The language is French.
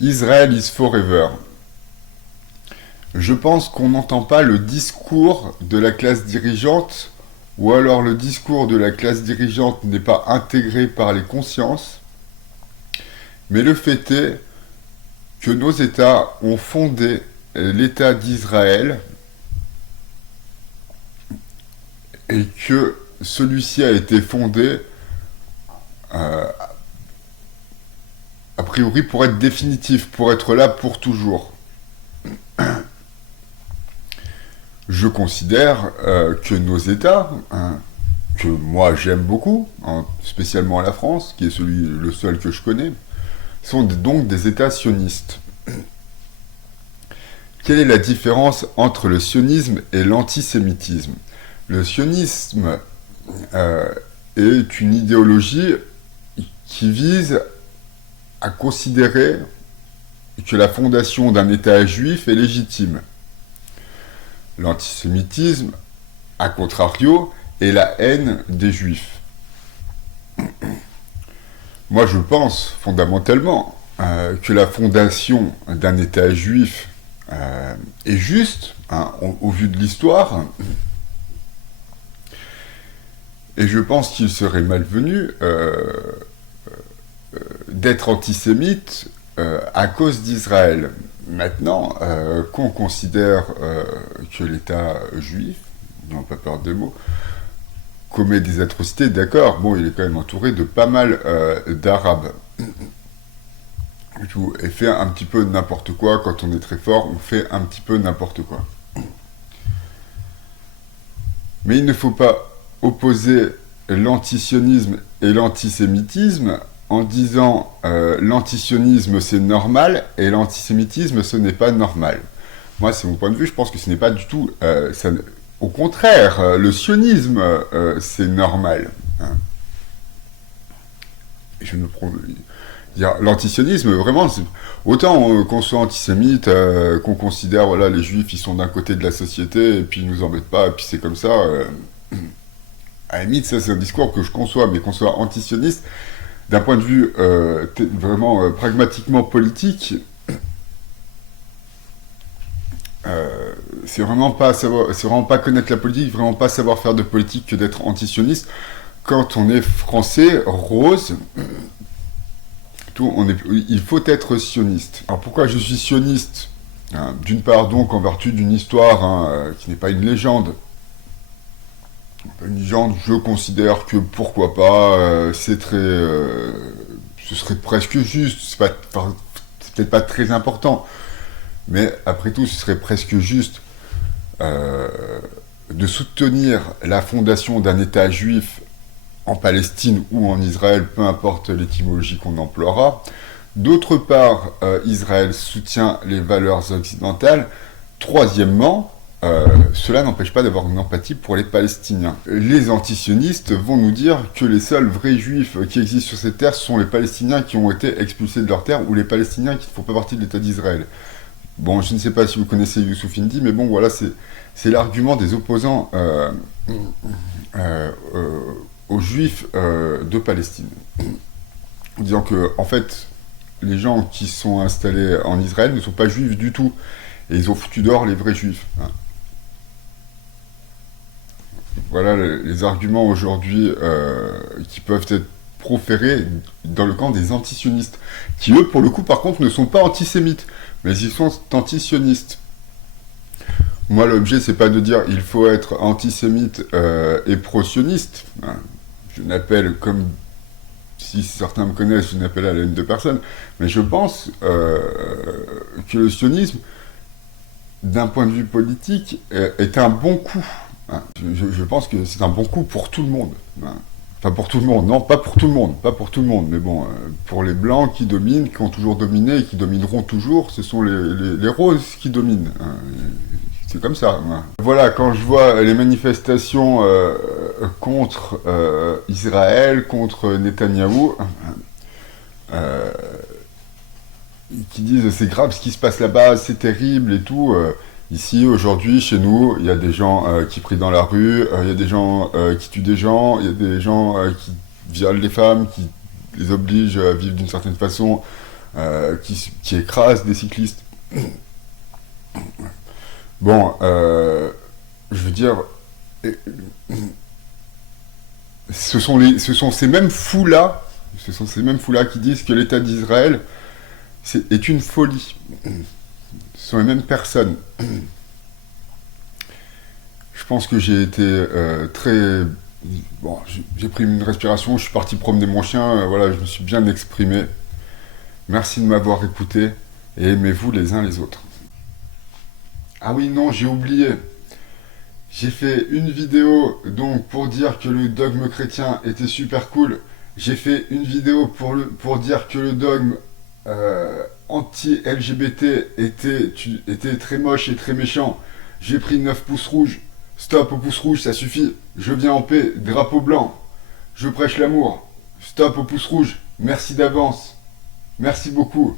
Israel is forever. Je pense qu'on n'entend pas le discours de la classe dirigeante, ou alors le discours de la classe dirigeante n'est pas intégré par les consciences, mais le fait est que nos États ont fondé l'État d'Israël et que celui-ci a été fondé a priori pour être définitif, pour être là pour toujours. Je considère que nos États, que moi j'aime beaucoup, spécialement la France, qui est le seul que je connais, sont donc des États sionistes. Quelle est la différence entre le sionisme et l'antisémitisme? Le sionisme est une idéologie qui vise à considérer que la fondation d'un État juif est légitime. L'antisémitisme, à contrario, est la haine des juifs. Moi, je pense fondamentalement que la fondation d'un État juif est juste, au vu de l'histoire, et je pense qu'il serait malvenu d'être antisémite à cause d'Israël. Maintenant, qu'on considère que l'État juif, n'ayons pas peur des mots, commet des atrocités, d'accord, bon, il est quand même entouré de pas mal d'Arabes. Et fait un petit peu n'importe quoi, quand on est très fort, on fait un petit peu n'importe quoi. Mais il ne faut pas opposer l'antisionisme et l'antisémitisme en disant l'antisionisme c'est normal et l'antisémitisme ce n'est pas normal. Moi, c'est mon point de vue, je pense que ce n'est pas du tout... au contraire, le sionisme c'est normal. Je me l'antisionisme, vraiment, autant qu'on soit antisémite, qu'on considère, voilà, les juifs, ils sont d'un côté de la société, et puis ils nous embêtent pas, et puis c'est comme ça, à la limite, ça c'est un discours que je conçois, mais qu'on soit antisioniste, d'un point de vue vraiment pragmatiquement politique, c'est vraiment pas connaître la politique, vraiment pas savoir faire de politique que d'être antisioniste. Quand on est français, rose, il faut être sioniste. Alors pourquoi je suis sioniste? D'une part donc en vertu d'une histoire qui n'est pas une légende. Une légende, je considère que pourquoi pas, ce serait presque juste, c'est peut-être pas très important, mais après tout ce serait presque juste de soutenir la fondation d'un État juif en Palestine ou en Israël, peu importe l'étymologie qu'on emploiera. D'autre part, Israël soutient les valeurs occidentales. Troisièmement, cela n'empêche pas d'avoir une empathie pour les Palestiniens. Les antisionistes vont nous dire que les seuls vrais juifs qui existent sur cette terre sont les Palestiniens qui ont été expulsés de leur terre ou les Palestiniens qui ne font pas partie de l'État d'Israël. Bon, je ne sais pas si vous connaissez Youssouf Indy, mais bon, voilà, c'est l'argument des opposants aux juifs de Palestine. Disant que, en fait, les gens qui sont installés en Israël ne sont pas juifs du tout. Et ils ont foutu dehors les vrais juifs. Voilà les arguments aujourd'hui qui peuvent être proférés dans le camp des antisionistes. Qui, eux, pour le coup, par contre, ne sont pas antisémites. Mais ils sont antisionistes. Moi, l'objet, c'est pas de dire il faut être antisémite et pro-sioniste. Je n'appelle, comme si certains me connaissent, je n'appelle à la haine de personne. Mais je pense que le sionisme, d'un point de vue politique, est un bon coup. Je pense que c'est un bon coup pour tout le monde. Enfin, pour tout le monde, non, pas pour tout le monde, pas pour tout le monde, mais bon, pour les blancs qui dominent, qui ont toujours dominé et qui domineront toujours, ce sont les roses qui dominent. C'est comme ça. Voilà, quand je vois les manifestations contre Israël, contre Netanyahou, qui disent c'est grave ce qui se passe là-bas, c'est terrible et tout. Ici, aujourd'hui, chez nous, il y a des gens qui prient dans la rue, il y a des gens qui tuent des gens, il y a des gens qui violent les femmes, qui les obligent à vivre d'une certaine façon qui écrasent des cyclistes. Bon, je veux dire, ce sont ces mêmes fous-là, qui disent que l'État d'Israël est une folie. Ce sont les mêmes personnes. Je pense que j'ai été très... Bon, j'ai pris une respiration, je suis parti promener mon chien, voilà, je me suis bien exprimé. Merci de m'avoir écouté, et aimez-vous les uns les autres. Ah oui, non, j'ai oublié. J'ai fait une vidéo donc pour dire que le dogme chrétien était super cool. J'ai fait une vidéo pour dire que le dogme anti-LGBT était très moche et très méchant. J'ai pris 9 pouces rouges. Stop au pouce rouge, ça suffit. Je viens en paix, drapeau blanc. Je prêche l'amour. Stop au pouce rouge. Merci d'avance. Merci beaucoup.